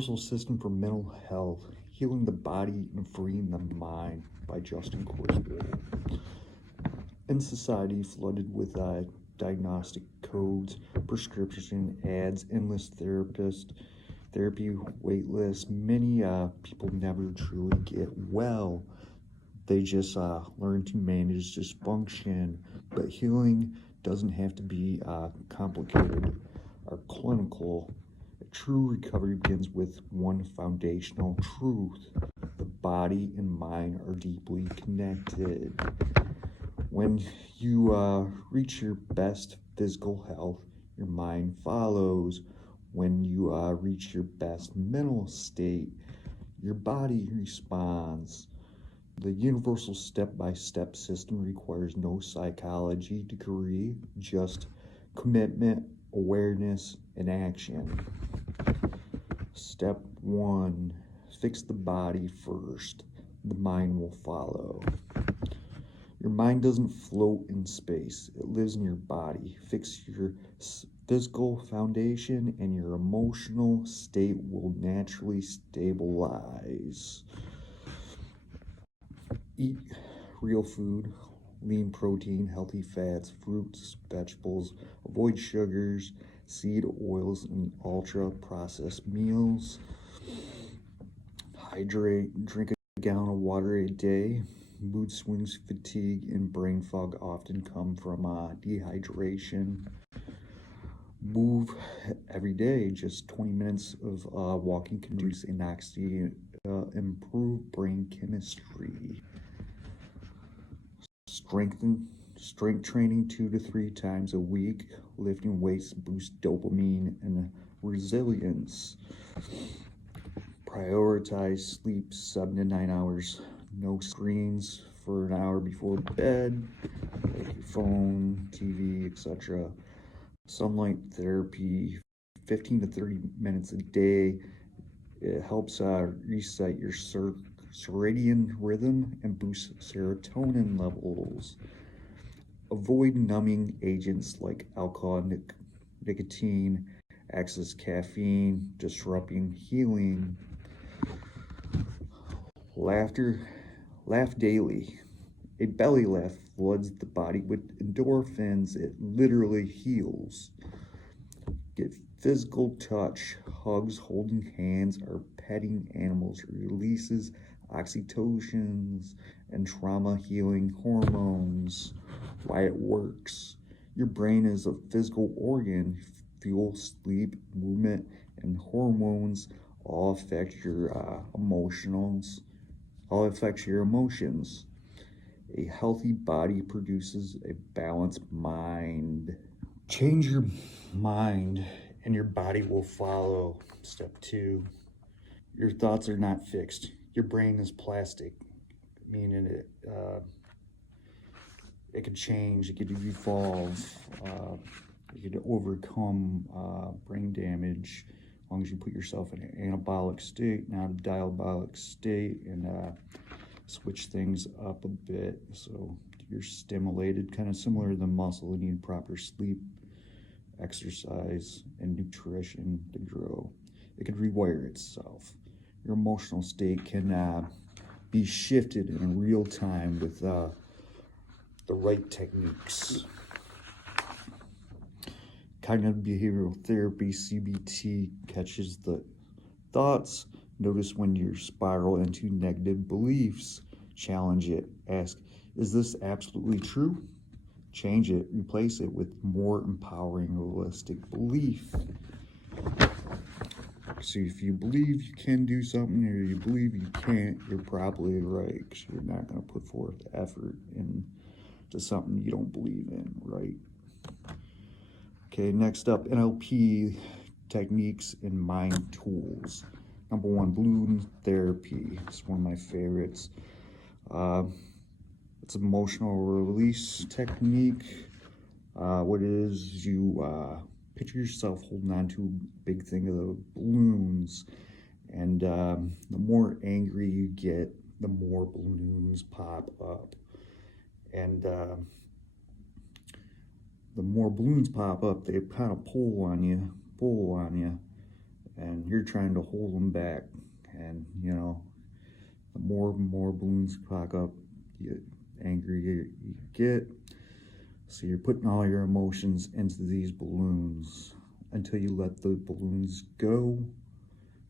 Universal System for Mental Health, Healing the Body and Freeing the Mind by Justin Griswold. In society flooded with diagnostic codes, prescription ads, endless therapy wait lists, many people never truly get well. They just learn to manage dysfunction, but healing doesn't have to be complicated or clinical. True recovery begins with one foundational truth: the body and mind are deeply connected. When you reach your best physical health, your mind follows. When you reach your best mental state, your body responds. The universal step-by-step system requires no psychology degree, just commitment, awareness, and action. Step 1, fix the body first. The mind will follow. Your mind doesn't float in space, it lives in your body. Fix your physical foundation and your emotional state will naturally stabilize. Eat real food, lean protein, healthy fats, fruits, vegetables. Avoid sugars, seed oils, and ultra-processed meals. Hydrate, drink a gallon of water a day. Mood swings, fatigue, and brain fog often come from dehydration. Move every day. Just 20 minutes of walking can reduce anxiety, improve brain chemistry. Strength training 2 to 3 times a week. Lifting weights boosts dopamine and resilience. Prioritize sleep 7 to 9 hours. No screens for an hour before bed, like your phone, TV, etc. Sunlight therapy 15 to 30 minutes a day. It helps reset your circadian rhythm and boost serotonin levels. Avoid numbing agents like alcohol, nicotine, excess caffeine, disrupting healing. Laugh daily. A belly laugh floods the body with endorphins. It literally heals. Get physical touch. Hugs, holding hands, or petting animals releases oxytocins and trauma healing hormones. Why it works. Your brain is a physical organ. Fuel, sleep, movement, and hormones all affect your emotions. A healthy body produces a balanced mind. Change your mind and your body will follow. Step 2, your thoughts are not fixed. Your brain is plastic, meaning it could change, it could evolve, it could overcome brain damage as long as you put yourself in an anabolic state, not a diabolic state, and switch things up a bit so you're stimulated, kind of similar to the muscle. You need proper sleep, exercise, and nutrition to grow. It could rewire itself. Your emotional state can be shifted in real time with the right techniques. Cognitive behavioral therapy, CBT, catches the thoughts. Notice when you spiral into negative beliefs. Challenge it. Ask, is this absolutely true? Change it. Replace it with more empowering, realistic belief. So if you believe you can do something or you believe you can't, you're probably right, because you're not going to put forth effort into something you don't believe in, right? Okay, next up, NLP techniques and mind tools. Number 1, balloon therapy. It's one of my favorites. It's an emotional release technique. What it is, you picture yourself holding on to a big thing of balloons, and the more angry you get, the more balloons pop up. And the more balloons pop up, they kind of pull on you, and you're trying to hold them back. And you know, the more and more balloons clog up, the angrier you get. So you're putting all your emotions into these balloons until you let the balloons go.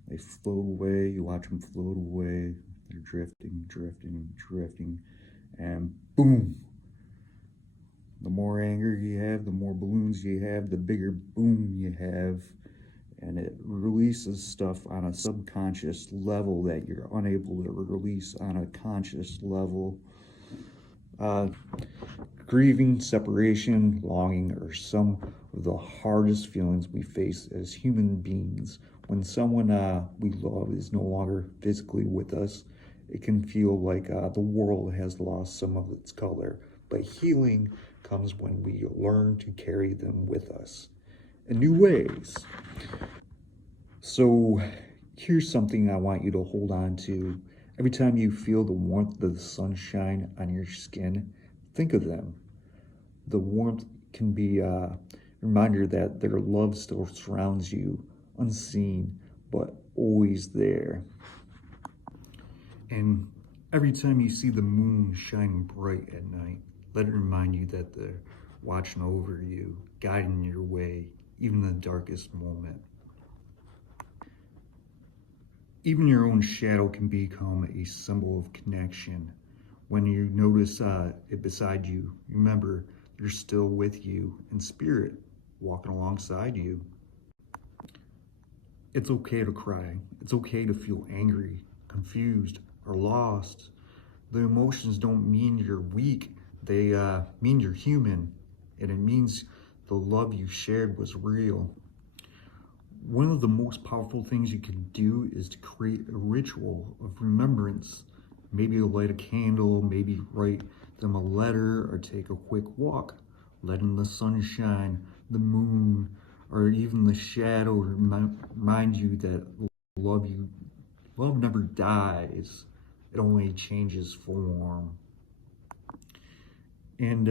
They float away. You watch them float away. They're drifting, drifting, drifting, and boom. The more anger you have, the more balloons you have, the bigger boom you have. And it releases stuff on a subconscious level that you're unable to release on a conscious level. Grieving, separation, longing are some of the hardest feelings we face as human beings. When someone we love is no longer physically with us, it can feel like the world has lost some of its color. But healing comes when we learn to carry them with us in new ways. So here's something I want you to hold on to. Every time you feel the warmth of the sunshine on your skin, think of them. The warmth can be a reminder that their love still surrounds you, unseen, but always there. And every time you see the moon shining bright at night, let it remind you that they're watching over you, guiding your way, even in the darkest moment. Even your own shadow can become a symbol of connection. When you notice it beside you, remember they're still with you in spirit, walking alongside you. It's okay to cry. It's okay to feel angry, confused, or lost. The emotions don't mean you're weak. They mean you're human, and it means the love you shared was real. One of the most powerful things you can do is to create a ritual of remembrance. Maybe light a candle, maybe write them a letter, or take a quick walk, letting the sunshine, the moon, or even the shadow remind you that love never dies. It only changes form. And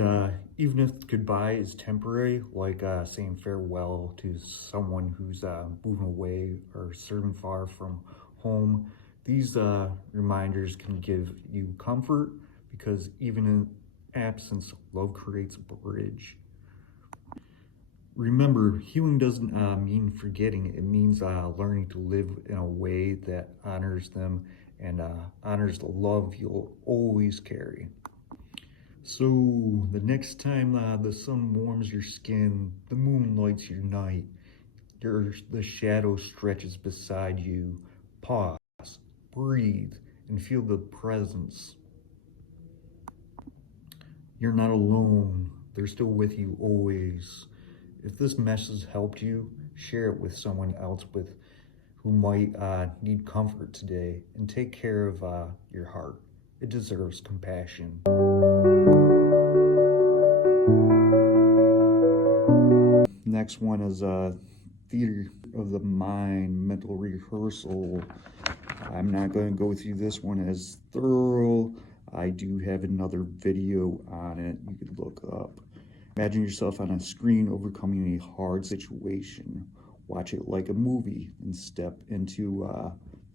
even if goodbye is temporary, like saying farewell to someone who's moving away or serving far from home, these reminders can give you comfort, because even in absence, love creates a bridge. Remember, healing doesn't mean forgetting. It means learning to live in a way that honors them and honors the love you'll always carry. So the next time the sun warms your skin, the moon lights your night, the shadow stretches beside you, pause, breathe, and feel the presence. You're not alone. They're still with you always. If this message helped you, share it with someone else who might need comfort today, and take care of your heart. It deserves compassion. Next one is theater of the mind, mental rehearsal. I'm not going to go through this one as thorough. I do have another video on it you could look up. Imagine yourself on a screen overcoming a hard situation. Watch it like a movie and step into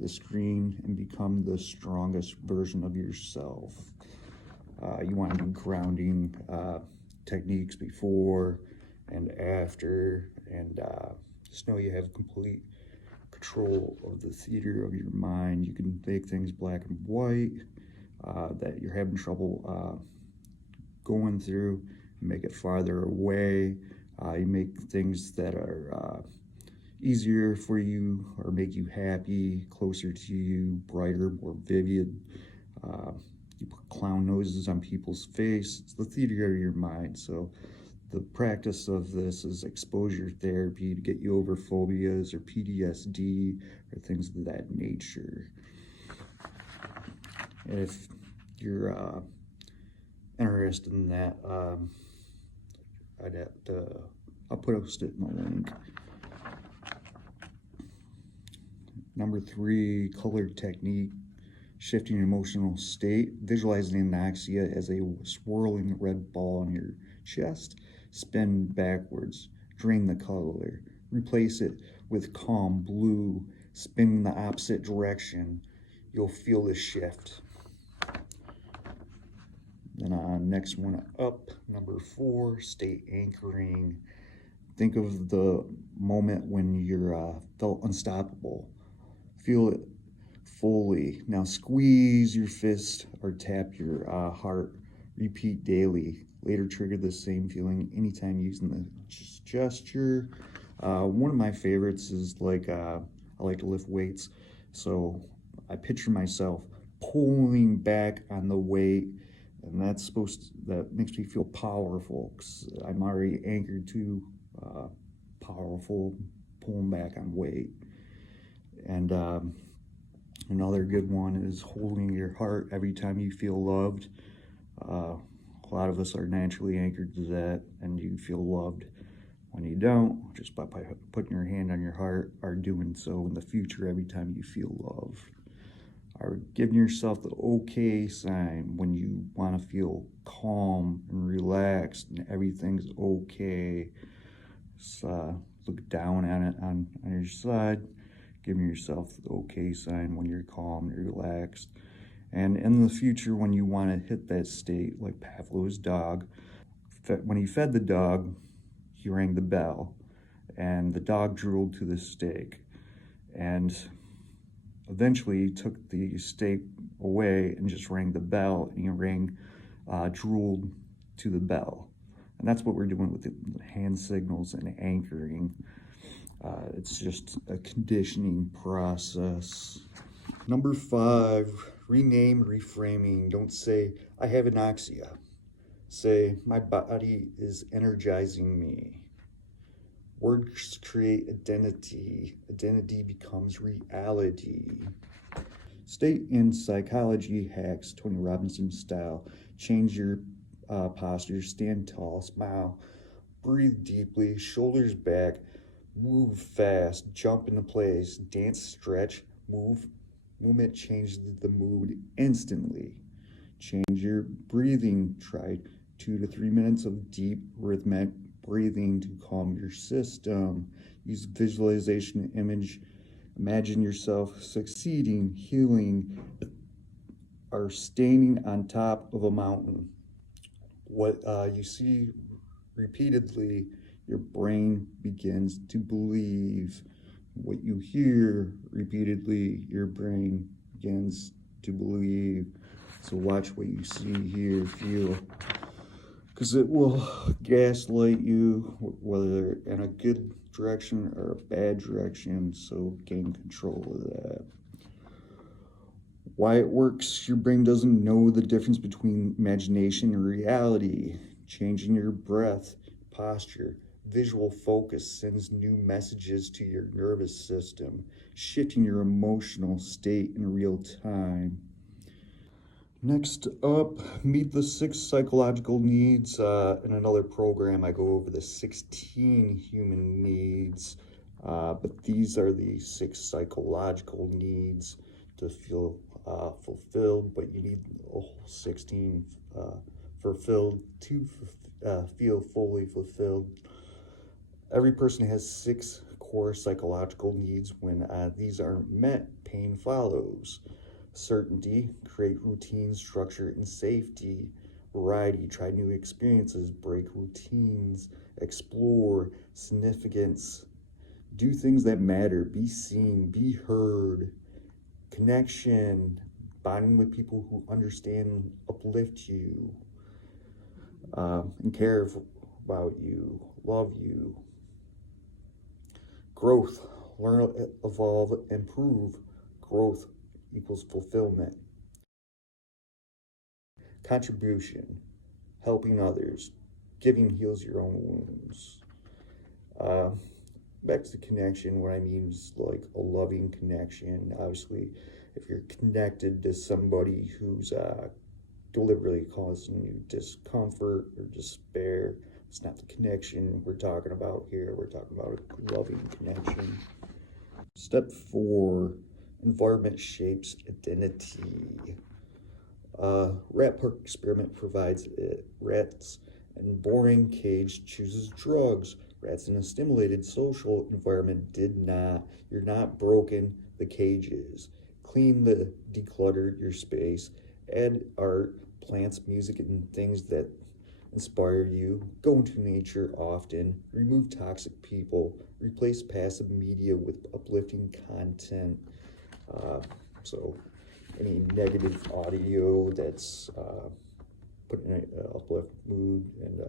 the screen and become the strongest version of yourself. You want to do grounding techniques before and after, and just know you have complete control of the theater of your mind. You can make things black and white that you're having trouble going through, make it farther away. You make things that are easier for you or make you happy, closer to you, brighter, more vivid. You put clown noses on people's face. It's the theater of your mind. So the practice of this is exposure therapy to get you over phobias or PTSD or things of that nature. If you're interested in that, I'll post it in the link. Number 3, colored technique, shifting your emotional state. Visualize the anoxia as a swirling red ball in your chest. Spin backwards, drain the color, replace it with calm blue, spin in the opposite direction. You'll feel the shift. Then next one up, number 4, state anchoring. Think of the moment when you felt unstoppable. Feel it fully. Now squeeze your fist or tap your heart. Repeat daily. Later trigger the same feeling anytime using the gesture. One of my favorites is I like to lift weights. So I picture myself pulling back on the weight, and that makes me feel powerful because I'm already anchored to powerful, pulling back on weight. And another good one is holding your heart every time you feel loved. A lot of us are naturally anchored to that, and you feel loved when you don't, just by putting your hand on your heart, or doing so in the future every time you feel love. Or giving yourself the okay sign when you want to feel calm and relaxed and everything's okay. So, look down on it on your side, giving yourself the okay sign when you're calm and relaxed. And in the future, when you want to hit that state, like Pavlov's dog, when he fed the dog, he rang the bell, and the dog drooled to the steak. And eventually, he took the steak away and just rang the bell, and he drooled to the bell. And that's what we're doing with the hand signals and anchoring. It's just a conditioning process. Number 5, rename, reframing. Don't say, I have anoxia. Say, my body is energizing me. Words create identity. Identity becomes reality. Stay in psychology hacks, Tony Robbins style. Change your posture, stand tall, smile, breathe deeply, shoulders back, move fast, jump into place, dance, stretch, movement changes the mood instantly. Change your breathing. Try 2 to 3 minutes of deep rhythmic breathing to calm your system. Use visualization image. Imagine yourself succeeding, healing, or standing on top of a mountain. What you see repeatedly, your brain begins to believe. What you hear repeatedly, your brain begins to believe. So watch what you see, hear, feel, because it will gaslight you, whether in a good direction or a bad direction. So gain control of that. Why it works: your brain doesn't know the difference between imagination and reality. Changing your breath, posture, visual focus sends new messages to your nervous system, shifting your emotional state in real time. Next up, meet the 6 psychological needs. In another program, I go over the 16 human needs, but these are the 6 psychological needs to feel fulfilled, but you need a whole 16 fulfilled to feel fully fulfilled. Every person has 6 core psychological needs. When these aren't met, pain follows. Certainty, create routine, structure, and safety. Variety, try new experiences, break routines. Explore, significance, do things that matter, be seen, be heard. Connection, bonding with people who understand, uplift you, and care about you, love you. Growth, learn, evolve, improve. Growth equals fulfillment. Contribution, helping others. Giving heals your own wounds. Back to connection, what I mean is like a loving connection. Obviously, if you're connected to somebody who's deliberately causing you discomfort or despair, it's not the connection we're talking about here. We're talking about a loving connection. Step 4, environment shapes identity. Rat park experiment provides it. Rats in boring cage chooses drugs. Rats in a stimulated social environment did not. You're not broken, the cage is. Declutter your space, add art, plants, music, and things that inspire you. Go into nature often, remove toxic people, replace passive media with uplifting content. Uh, so, any negative audio that's put in an uplift mood, and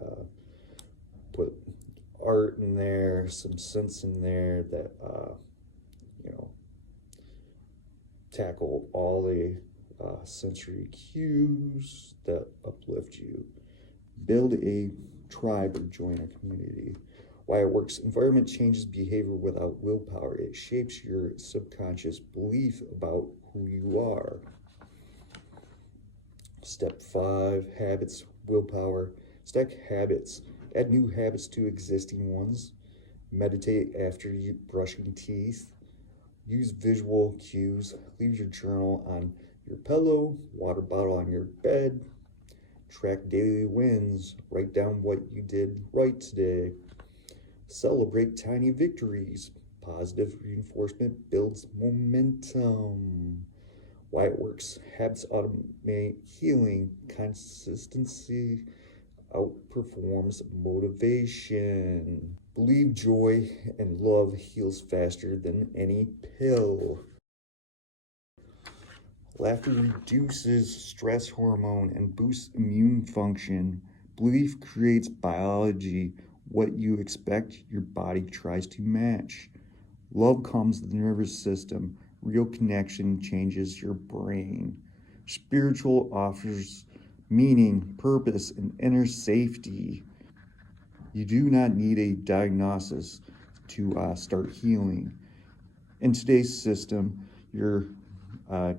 put art in there, some sense in there that you know tackle all the sensory cues that uplift you. Build a tribe or join a community. Why it works. Environment changes behavior without willpower. It shapes your subconscious belief about who you are. Step 5, habits, willpower. Stack habits. Add new habits to existing ones. Meditate after you brushing teeth. Use visual cues. Leave your journal on your pillow, water bottle on your bed. Track daily wins. Write down what you did right today. Celebrate tiny victories. Positive reinforcement builds momentum. Why it works. Habits automate healing. Consistency outperforms motivation. Believe joy and love heals faster than any pill. Laughter reduces stress hormone and boosts immune function. Belief creates biology. What you expect, your body tries to match. Love calms the nervous system. Real connection changes your brain. Spiritual offers meaning, purpose, and inner safety. You do not need a diagnosis to start healing. In today's system, your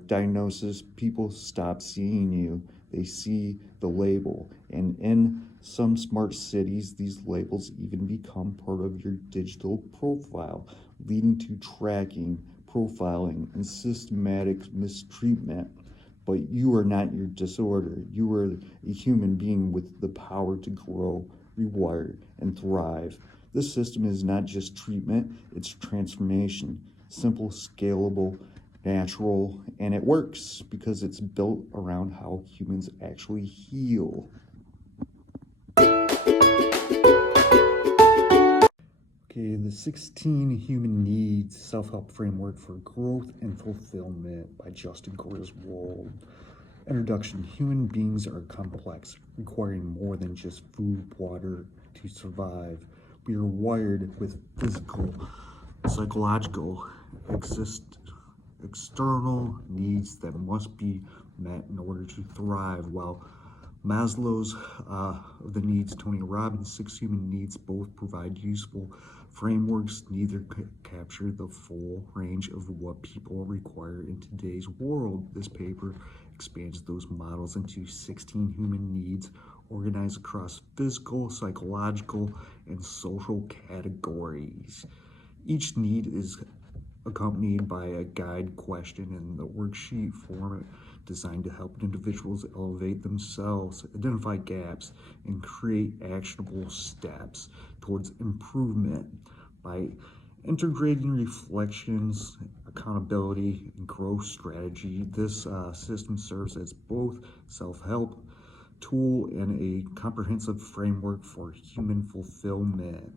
diagnosis, people stop seeing you. They see the label. And in some smart cities, these labels even become part of your digital profile, leading to tracking, profiling, and systematic mistreatment. But you are not your disorder. You are a human being with the power to grow, rewire, and thrive. This system is not just treatment, it's transformation. Simple, scalable, natural, and it works because it's built around how humans actually heal. Okay, the 16 Human Needs Self-Help Framework for Growth and Fulfillment by Justin Griswold. Introduction. Human beings are complex, requiring more than just food, water to survive. We are wired with physical, psychological, external needs that must be met in order to thrive. While Maslow's of the needs, Tony Robbins' 6 human needs both provide useful frameworks, neither capture the full range of what people require in today's world. This paper expands those models into 16 human needs organized across physical, psychological, and social categories. Each need is accompanied by a guide question in the worksheet format designed to help individuals elevate themselves, identify gaps, and create actionable steps towards improvement. By integrating reflections, accountability, and growth strategy, this system serves as both self-help tool and a comprehensive framework for human fulfillment.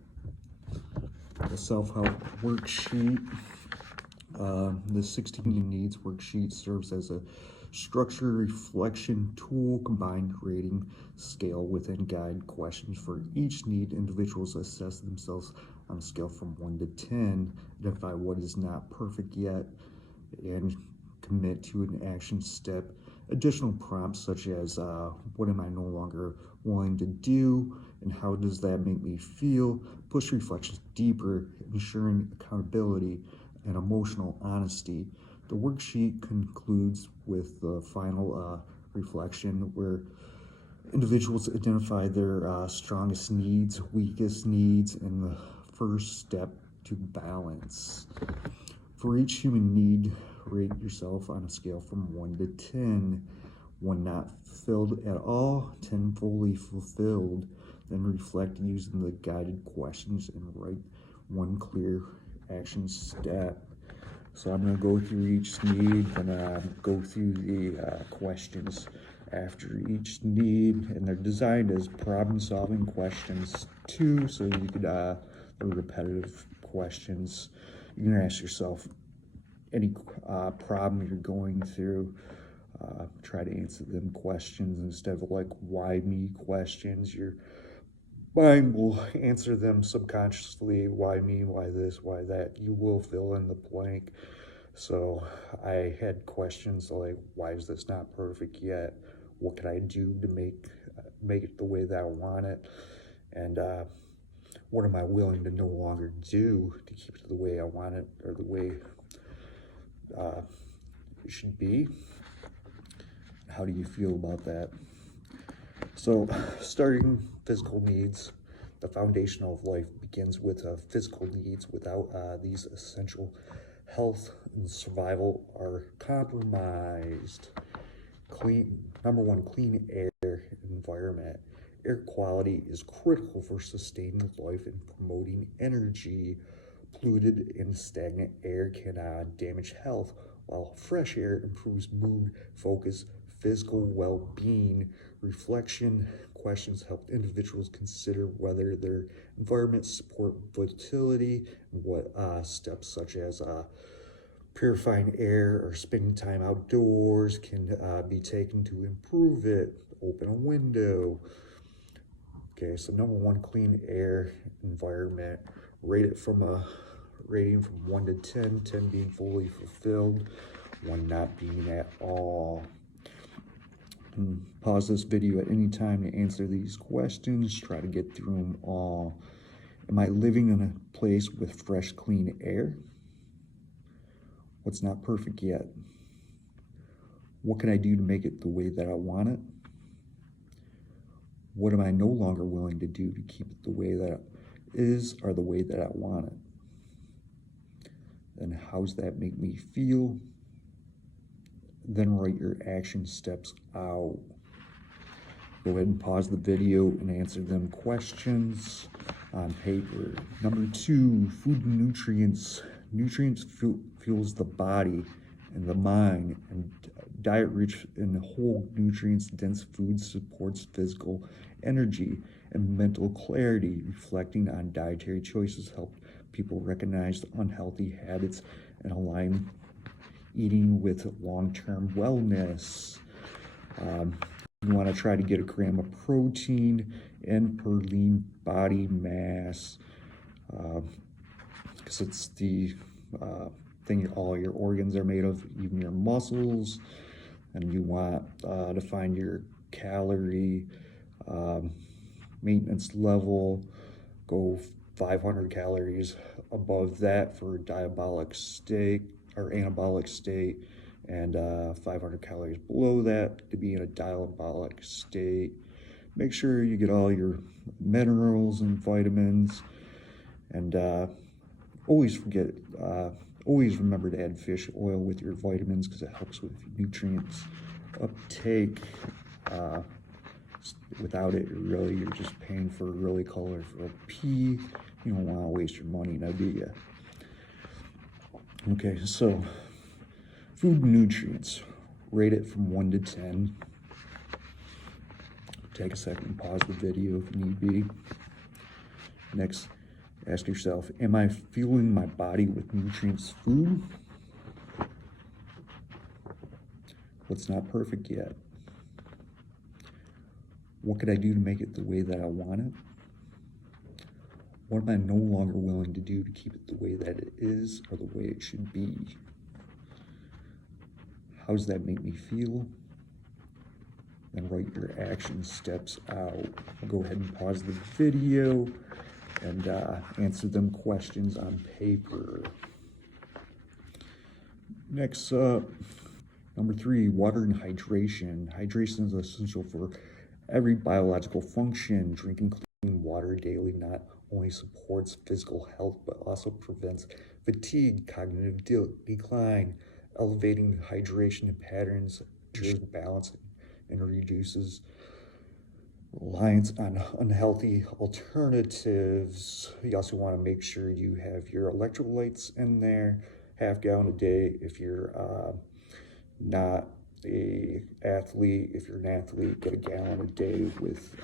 The self-help worksheet. The 16 Needs worksheet serves as a structured reflection tool combined rating scale within guide questions for each need. Individuals assess themselves on a scale from 1 to 10, identify what is not perfect yet, and commit to an action step. Additional prompts such as what am I no longer willing to do and how does that make me feel? Push reflections deeper, ensuring accountability and emotional honesty. The worksheet concludes with the final reflection where individuals identify their strongest needs, weakest needs, and the first step to balance. For each human need, rate yourself on a scale from 1 to 10. 1 not fulfilled at all, 10 fully fulfilled. Then reflect using the guided questions and write one clear action step. So I'm going to go through each need and go through the questions after each need, and they're designed as problem-solving questions too. So you could they're repetitive questions. You can ask yourself any problem you're going through. Try to answer them questions instead of like why me questions. Your mind will answer them subconsciously. Why me? Why this? Why that? You will fill in the blank. So I had questions like, why is this not perfect yet? What can I do to make it the way that I want it? And what am I willing to no longer do to keep it the way I want it, or the way it should be? How do you feel about that? So, starting physical needs, the foundation of life begins with physical needs. Without these essential health and survival are compromised. Number one, clean air environment. Air quality is critical for sustaining life and promoting energy. Polluted and stagnant air can damage health, while fresh air improves mood, focus, physical well-being. Reflection questions help individuals consider whether their environments support vitality, and what steps such as purifying air or spending time outdoors can be taken to improve it. Open a window. Okay, so number one, clean air environment. Rate it from a rating from 1 to 10, 10 being fully fulfilled, 1 not being at all. And pause this video at any time to answer these questions. Try to get through them all. Am I living in a place with fresh, clean air? What's not perfect yet? What can I do to make it the way that I want it? What am I no longer willing to do to keep it the way that it is, or the way that I want it? Then how's that make me feel? Then write your action steps out. Go ahead and pause the video and answer them questions on paper. Number 2, food and nutrients. Nutrients fuels the body and the mind, and diet rich in whole nutrients dense food supports physical energy and mental clarity. Reflecting on dietary choices help people recognize unhealthy habits and align eating with long-term wellness. You want to try to get a gram of protein in per lean body mass, because it's the thing all your organs are made of, even your muscles. And you want to find your calorie maintenance level. Go 500 calories above that for diabolic state or anabolic state, and 500 calories below that to be in a diabolic state. Make sure you get all your minerals and vitamins, and always remember to add fish oil with your vitamins, because it helps with nutrients uptake. Without it, you're just paying for a really colorful pea. You don't want to waste your money now, do you? Okay, so food and nutrients. Rate it from 1 to 10. Take a second, pause the video if need be. Next, ask yourself, am I fueling my body with nutrients food? What's not perfect yet? What could I do to make it the way that I want it? What am I no longer willing to do to keep it the way that it is, or the way it should be? How does that make me feel? Then write your action steps out. Go ahead and pause the video and answer them questions on paper. Next up, number 3, water and hydration. Hydration is essential for every biological function. Drinking clean water daily not only supports physical health, but also prevents fatigue, cognitive decline. Elevating hydration patterns ensures balance and reduces reliance on unhealthy alternatives. You also want to make sure you have your electrolytes in there, half gallon a day if you're not a athlete. If you're an athlete, get a gallon a day with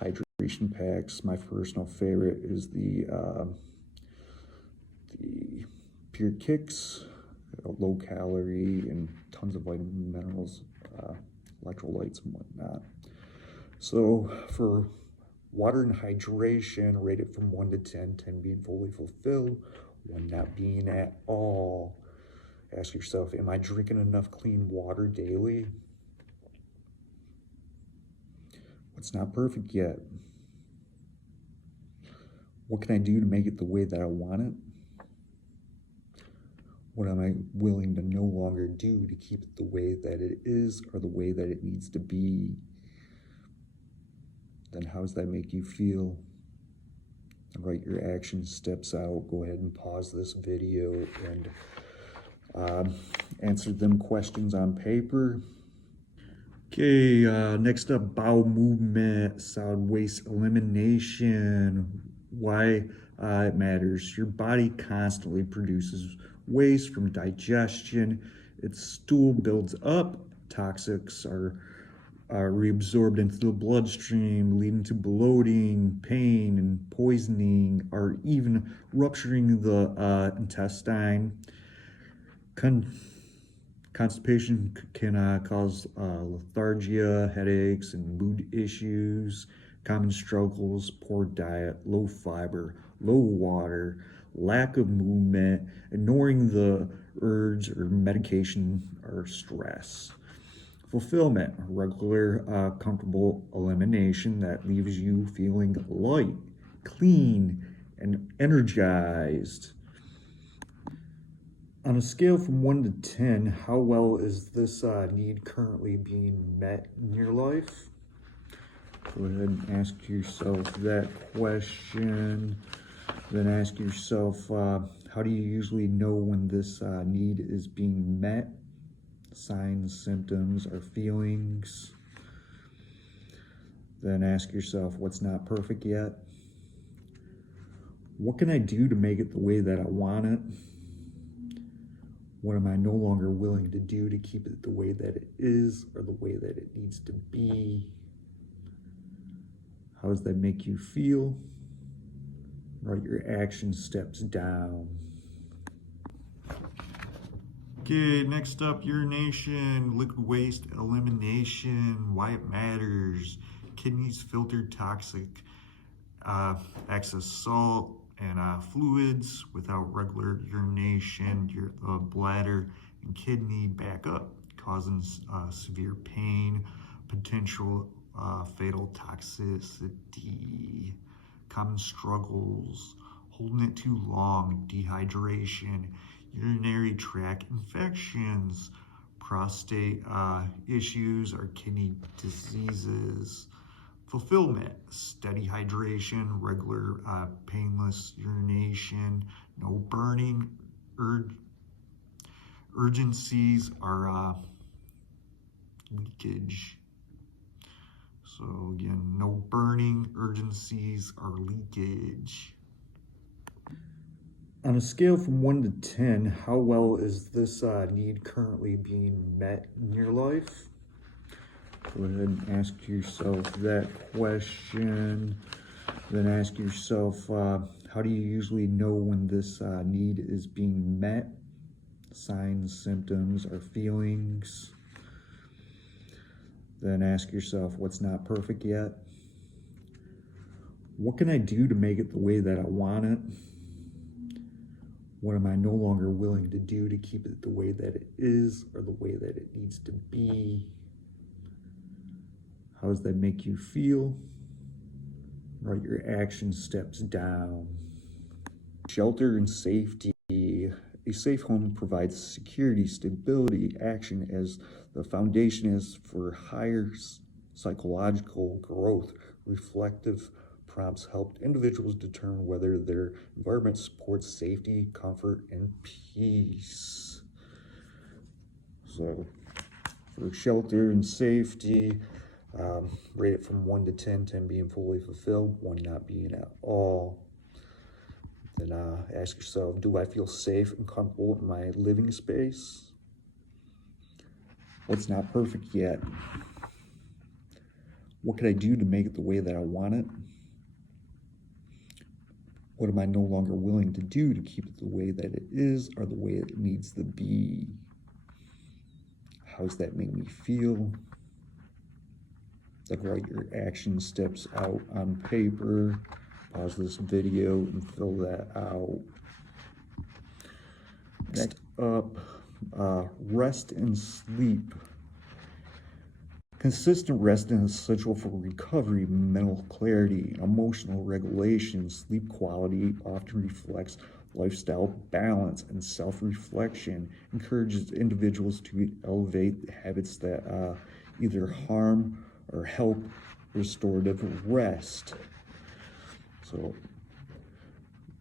hydration packs. My personal favorite is the Pure Kicks, low calorie and tons of vitamin minerals, electrolytes and whatnot. So for water and hydration, rate it from 1 to 10, 10 being fully fulfilled, 1 not being at all. Ask yourself, am I drinking enough clean water daily? What's not perfect yet? What can I do to make it the way that I want it? What am I willing to no longer do to keep it the way that it is or the way that it needs to be? Then how does that make you feel? Write your action steps out. Go ahead and pause this video and answer them questions on paper. Okay, next up, bowel movement, solid waste elimination. Why it matters. Your body constantly produces waste from digestion. Its stool builds up. Toxics are reabsorbed into the bloodstream, leading to bloating, pain, and poisoning, or even rupturing the intestine. Constipation can cause lethargia, headaches, and mood issues. Common struggles: poor diet, low fiber, low water, lack of movement, ignoring the urge or medication or stress. Fulfillment: regular, comfortable elimination that leaves you feeling light, clean, and energized. On a scale from 1 to 10, how well is this need currently being met in your life? Go ahead and ask yourself that question. Then ask yourself, how do you usually know when this need is being met? Signs, symptoms, or feelings. Then ask yourself, what's not perfect yet? What can I do to make it the way that I want it? What am I no longer willing to do to keep it the way that it is or the way that it needs to be? How does that make you feel? Write your action steps down. Okay, next up, urination, liquid waste elimination, why it matters. Kidneys filter toxic excess salt and fluids. Without regular urination, your bladder and kidney back up, causing severe pain, potential fatal toxicity. Common struggles: holding it too long, dehydration, urinary tract infections, prostate issues, or kidney diseases. Fulfillment: steady hydration, regular painless urination, no burning, urgencies, or leakage. So again, no burning, urgencies, or leakage. On a scale from 1 to 10, how well is this need currently being met in your life? Go ahead and ask yourself that question. Then ask yourself, how do you usually know when this need is being met? Signs, symptoms, or feelings. Then ask yourself, what's not perfect yet? What can I do to make it the way that I want it? What am I no longer willing to do to keep it the way that it is or the way that it needs to be? How does that make you feel? Write your action steps down. Shelter and safety. A safe home provides security, stability, action as the foundation is for higher psychological growth. Reflective prompts help individuals determine whether their environment supports safety, comfort, and peace. So for shelter and safety, Rate it from 1 to 10, 10 being fully fulfilled, 1 not being at all. Then ask yourself, do I feel safe and comfortable in my living space? What's not perfect yet? What could I do to make it the way that I want it? What am I no longer willing to do to keep it the way that it is or the way it needs to be? How does that make me feel? Then write your action steps out on paper. Pause this video and fill that out. Next up, rest and sleep. Consistent rest is essential for recovery, mental clarity, emotional regulation. Sleep quality often reflects lifestyle balance, and self-reflection encourages individuals to elevate habits that either harm or help restorative rest. So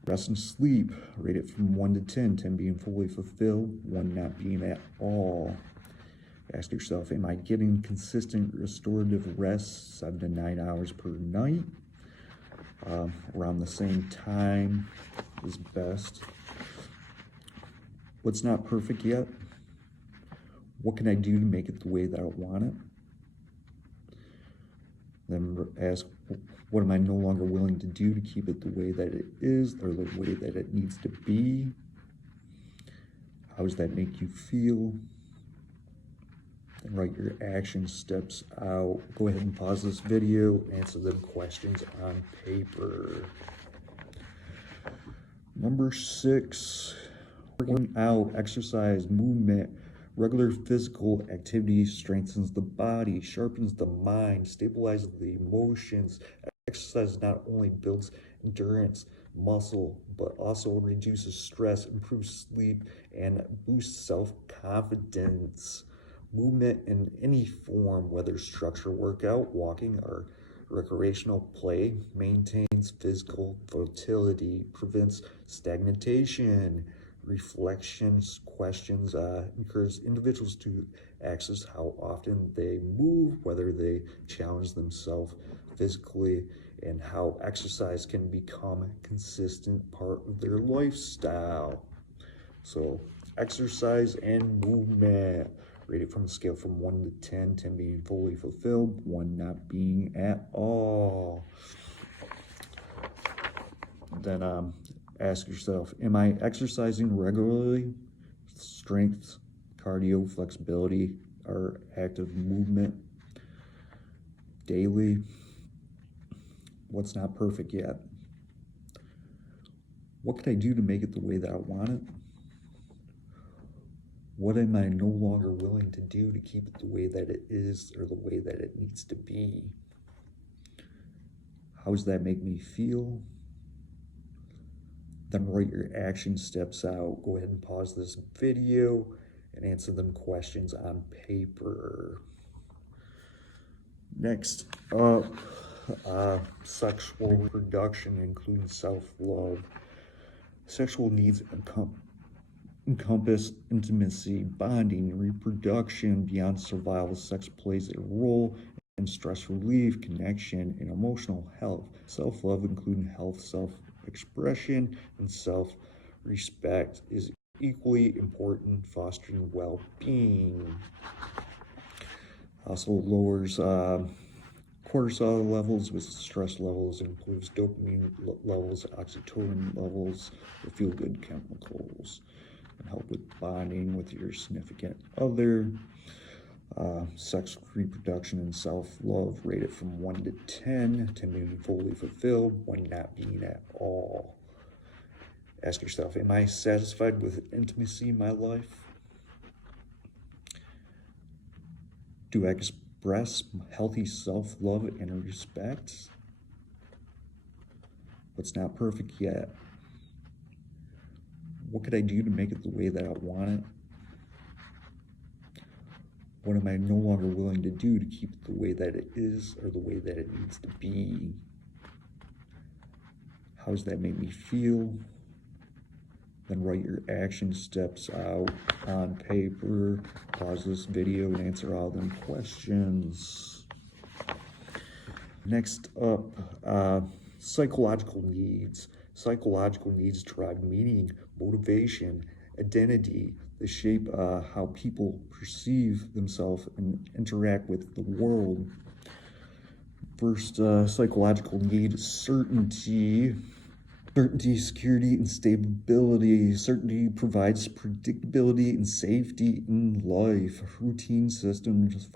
rest and sleep, rate it from 1 to 10, 10 being fully fulfilled, 1 not being at all. Ask yourself, am I getting consistent restorative rest, 7 to 9 hours per night? Around the same time is best. What's not perfect yet? What can I do to make it the way that I want it? Then ask, what am I no longer willing to do to keep it the way that it is or the way that it needs to be? How does that make you feel? And write your action steps out. Go ahead and pause this video, answer them questions on paper. Number 6, working out, exercise, movement. Regular physical activity strengthens the body, sharpens the mind, stabilizes the emotions. Exercise not only builds endurance, muscle, but also reduces stress, improves sleep, and boosts self-confidence. Movement in any form, whether structured workout, walking, or recreational play, maintains physical vitality, prevents stagnation. Reflections, questions encourage individuals to access how often they move, whether they challenge themselves physically, and how exercise can become a consistent part of their lifestyle. So exercise and movement. Rate it from a scale from 1 to 10, 10 being fully fulfilled, 1 not being at all. Then ask yourself, am I exercising regularly? Strength, cardio, flexibility, or active movement daily? What's not perfect yet? What can I do to make it the way that I want it? What am I no longer willing to do to keep it the way that it is or the way that it needs to be? How does that make me feel? Then write your action steps out. Go ahead and pause this video and answer them questions on paper. Next up, sexual reproduction, including self-love. Sexual needs encompass intimacy, bonding, reproduction. Beyond survival, sex plays a role in stress relief, connection, and emotional health. Self-love, including health, self-expression, and self-respect, is equally important, fostering well-being. Also lowers cortisol levels with stress levels, improves dopamine levels, oxytocin levels, the feel-good chemicals, and help with bonding with your significant other. Sex, reproduction, and self-love, rated from 1 to 10, 10 being fully fulfilled, 1 not being at all. Ask yourself, am I satisfied with intimacy in my life? Do I express healthy self-love and respect? What's not perfect yet? What could I do to make it the way that I want it? What am I no longer willing to do to keep it the way that it is or the way that it needs to be? How does that make me feel? Then write your action steps out on paper. Pause this video and answer all them questions. Next up, psychological needs. Psychological needs drive meaning, motivation, identity. They shape how people perceive themselves and interact with the world. First psychological need is certainty. Certainty, security, and stability. Certainty provides predictability and safety in life. Routine systems,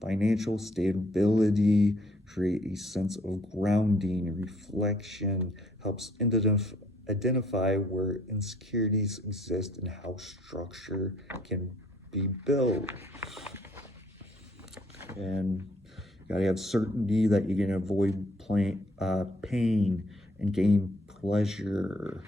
financial stability, create a sense of grounding. Reflection helps identify where insecurities exist and how structure can be built. And you gotta have certainty that you can avoid pain and gain pleasure.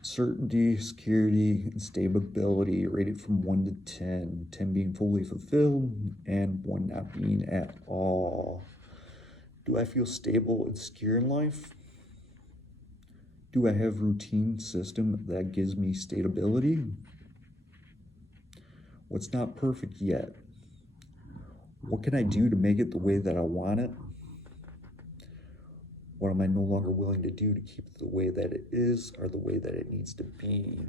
Certainty, security, and stability rated from 1 to 10. 10 being fully fulfilled and 1 not being at all. Do I feel stable and secure in life? Do I have a routine system that gives me stability? What's not perfect yet? What can I do to make it the way that I want it? What am I no longer willing to do to keep it the way that it is or the way that it needs to be?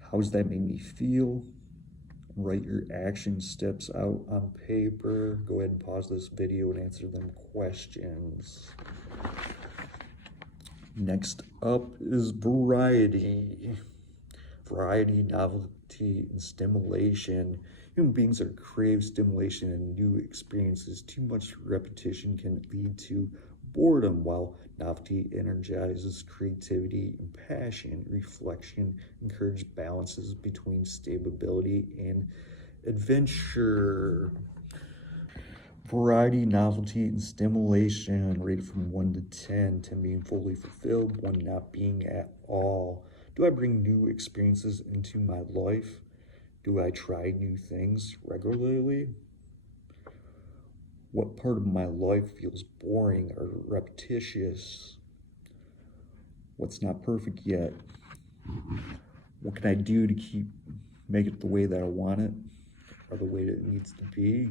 How does that make me feel? Write your action steps out on paper. Go ahead and pause this video and answer them questions. Next up is variety. Variety, novelty, and stimulation. Human beings are crave stimulation and new experiences. Too much repetition can lead to boredom, while novelty energizes creativity and passion. Reflection encourages balances between stability and adventure. Variety, novelty, and stimulation rated from 1 to 10. 10 being fully fulfilled, 1 not being at all. Do I bring new experiences into my life? Do I try new things regularly? What part of my life feels boring or repetitious? What's not perfect yet? What can I do to make it the way that I want it or the way that it needs to be?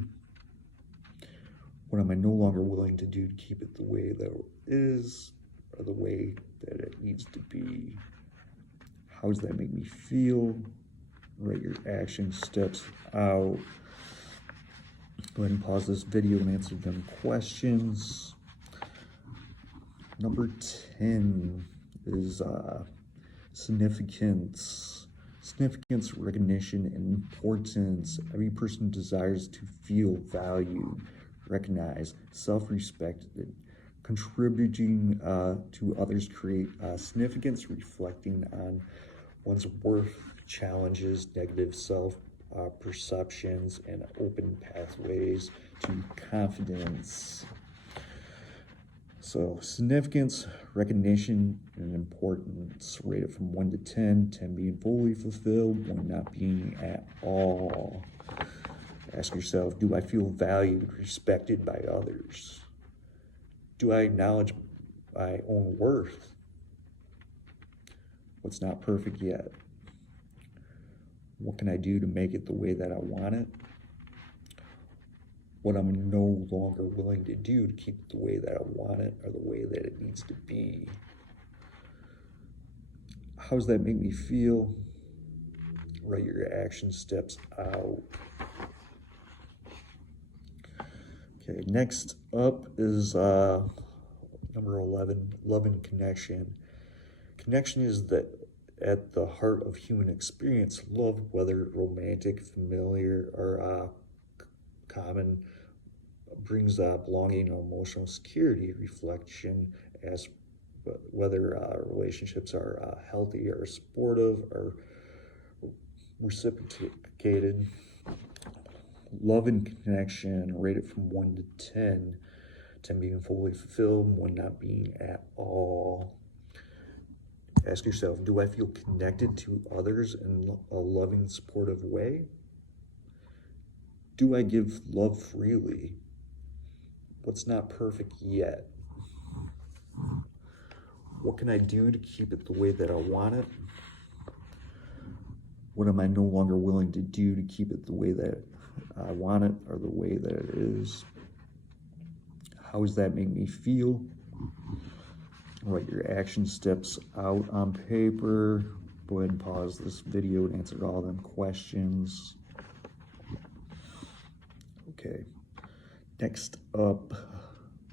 What am I no longer willing to do to keep it the way that it is or the way that it needs to be? How does that make me feel? Write your action steps out. Go ahead and pause this video and answer them questions. Number 10 is significance. Significance, recognition, and importance. Every person desires to feel valued, recognized, self-respected. Contributing to others create significance, reflecting on one's worth, challenges negative self-perceptions, and open pathways to confidence. So significance, recognition, and importance rated from 1 to 10. 10 being fully fulfilled, 1 not being at all. Ask yourself, do I feel valued, respected by others? Do I acknowledge my own worth? What's not perfect yet? What can I do to make it the way that I want it? What I'm no longer willing to do to keep it the way that I want it or the way that it needs to be? How does that make me feel? Write your action steps out. Okay, next up is number 11, love and connection. Connection is at the heart of human experience. Love, whether romantic, familiar, or common, brings belonging and emotional security. Reflection as whether relationships are healthy or supportive or reciprocated. Love and connection rated from 1 to 10. 10 being fully fulfilled, 1 not being at all. Ask yourself, do I feel connected to others in a loving, supportive way? Do I give love freely? What's not perfect yet? What can I do to keep it the way that I want it? What am I no longer willing to do to keep it the way that I want it or the way that it is? How does that make me feel? Write your action steps out on paper. Go ahead and pause this video and answer all them questions. Okay, next up,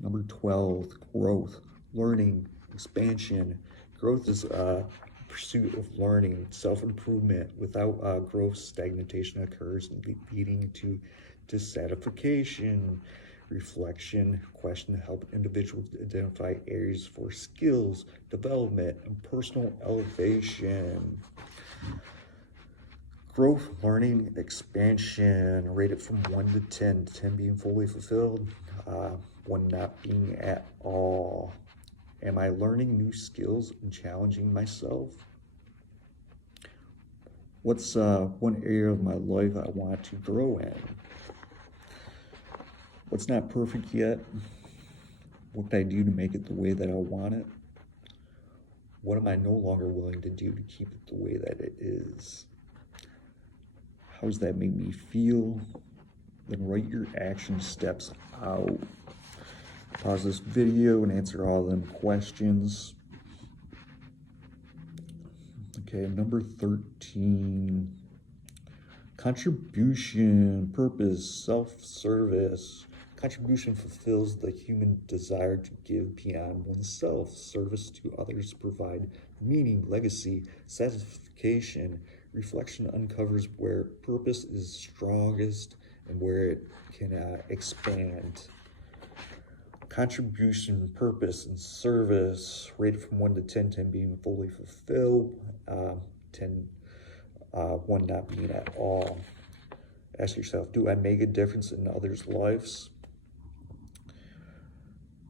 number 12, growth, learning, expansion. Growth is a pursuit of learning, self-improvement. Without growth, stagnation occurs, leading to dissatisfaction. Reflection, question help individuals identify areas for skills, development, and personal elevation. Growth, learning, expansion, rated from 1 to 10, 10 being fully fulfilled, 1 not being at all. Am I learning new skills and challenging myself? What's one area of my life I want to grow in? What's not perfect yet? What can I do to make it the way that I want it? What am I no longer willing to do to keep it the way that it is? How does that make me feel? Then write your action steps out. Pause this video and answer all of them questions. Okay, number 13. Contribution, purpose, self-service. Contribution fulfills the human desire to give beyond oneself. Service to others provide meaning, legacy, satisfaction. Reflection uncovers where purpose is strongest and where it can expand. Contribution, purpose, and service, rated from 1 to 10, 10 being fully fulfilled, 1 not being at all. Ask yourself, do I make a difference in others' lives?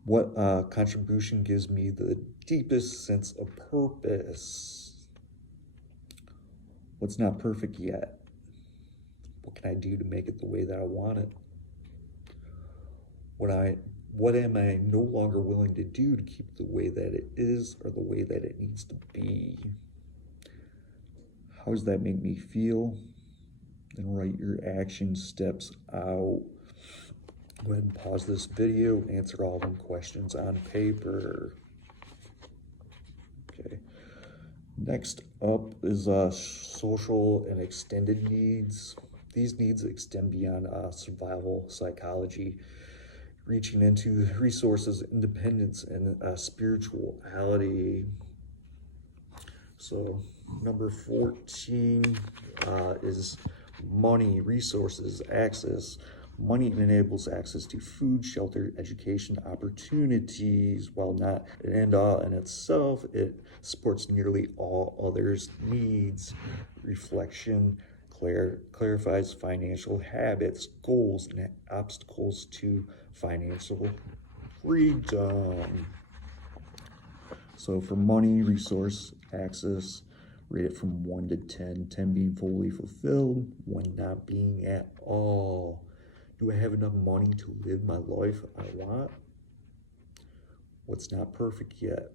What contribution gives me the deepest sense of purpose? What's not perfect yet? What can I do to make it the way that I want it? What am I no longer willing to do to keep it the way that it is or the way that it needs to be? How does that make me feel? Then write your action steps out. Go ahead and pause this video and answer all them questions on paper. Okay. Next up is social and extended needs. These needs extend beyond survival psychology, reaching into resources, independence, and spirituality. So number 14 is money, resources, access. Money enables access to food, shelter, education, opportunities. While not an end all in itself, it supports nearly all others' needs. Reflection clarifies financial habits, goals, and obstacles to financial freedom. So for money, resource, access, rate it from 1 to 10, 10 being fully fulfilled, 1 not being at all. Do I have enough money to live my life I want? What's not perfect yet?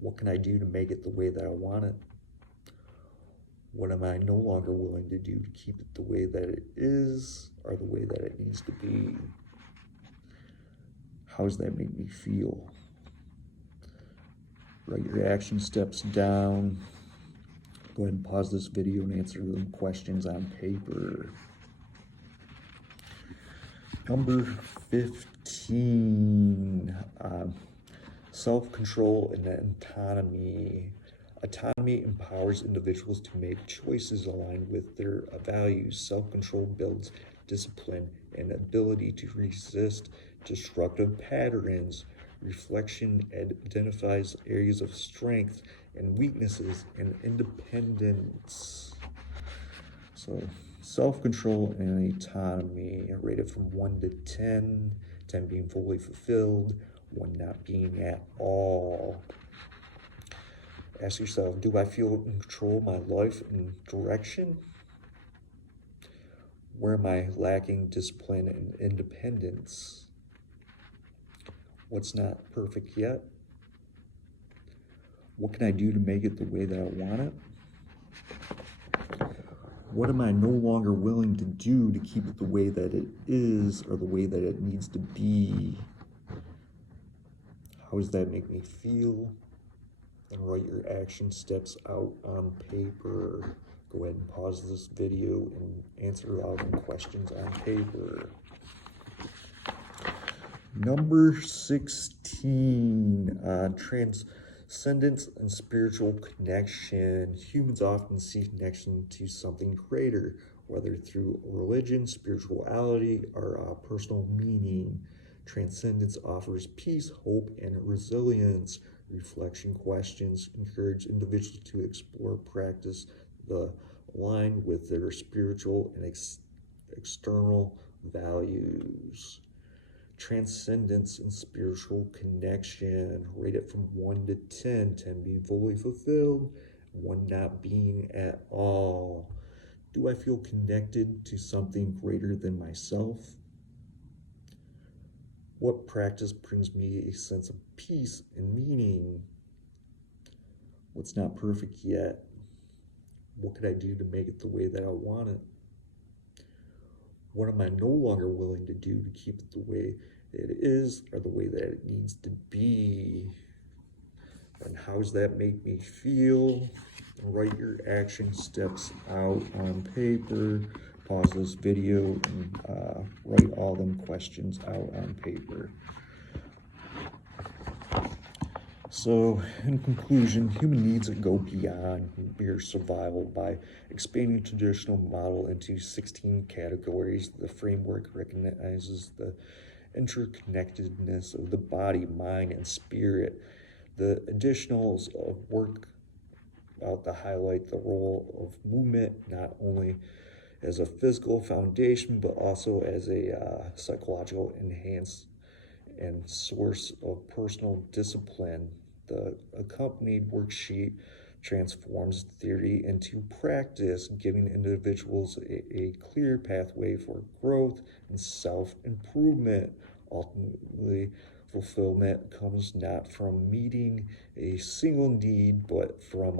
What can I do to make it the way that I want it? What am I no longer willing to do to keep it the way that it is or the way that it needs to be? How does that make me feel? Write your action steps down. Go ahead and pause this video and answer them questions on paper. Number 15, self-control and autonomy. Autonomy empowers individuals to make choices aligned with their values. Self-control builds discipline and ability to resist destructive patterns. Reflection identifies areas of strength and weaknesses and independence. So self-control and autonomy are rated from 1 to 10, 10 being fully fulfilled, 1 not being at all. Ask yourself, do I feel in control of my life and direction? Where am I lacking discipline and independence? What's not perfect yet? What can I do to make it the way that I want it? What am I no longer willing to do to keep it the way that it is or the way that it needs to be? How does that make me feel? And write your action steps out on paper. Go ahead and pause this video and answer all the questions on paper. Number 16, transcendence and spiritual connection. Humans often seek connection to something greater, whether through religion, spirituality, or personal meaning. Transcendence offers peace, hope, and resilience. Reflection questions encourage individuals to explore practice the line with their spiritual and external values. Transcendence and spiritual connection. Rate it from 1 to 10. 10 being fully fulfilled, 1 not being at all. Do I feel connected to something greater than myself? What practice brings me a sense of peace and meaning? What's not perfect yet? What could I do to make it the way that I want it? What am I no longer willing to do to keep it the way it is or the way that it needs to be? And how does that make me feel? Write your action steps out on paper. Pause this video and write all them questions out on paper. So, in conclusion, human needs go beyond mere survival by expanding traditional model into 16 categories. The framework recognizes the interconnectedness of the body, mind, and spirit. The additionals of work out to highlight the role of movement, not only as a physical foundation, but also as a psychological enhance and source of personal discipline. The accompanied worksheet transforms theory into practice, giving individuals a clear pathway for growth and self-improvement. Ultimately, fulfillment comes not from meeting a single need, but from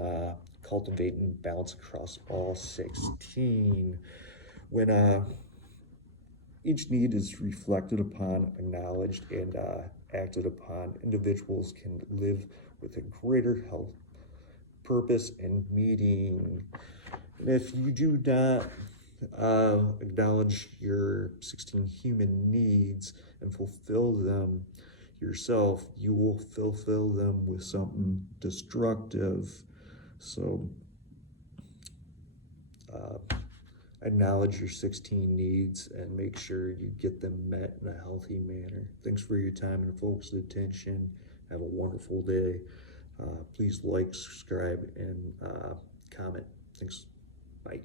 cultivating balance across all 16. When each need is reflected upon, acknowledged, and acted upon, individuals can live with a greater health, purpose, and meaning. And if you do not acknowledge your 16 human needs and fulfill them yourself, you will fulfill them with something destructive. So acknowledge your 16 needs and make sure you get them met in a healthy manner. Thanks for your time and focused attention. Have a wonderful day. Please like, subscribe, and comment. Thanks. Bye.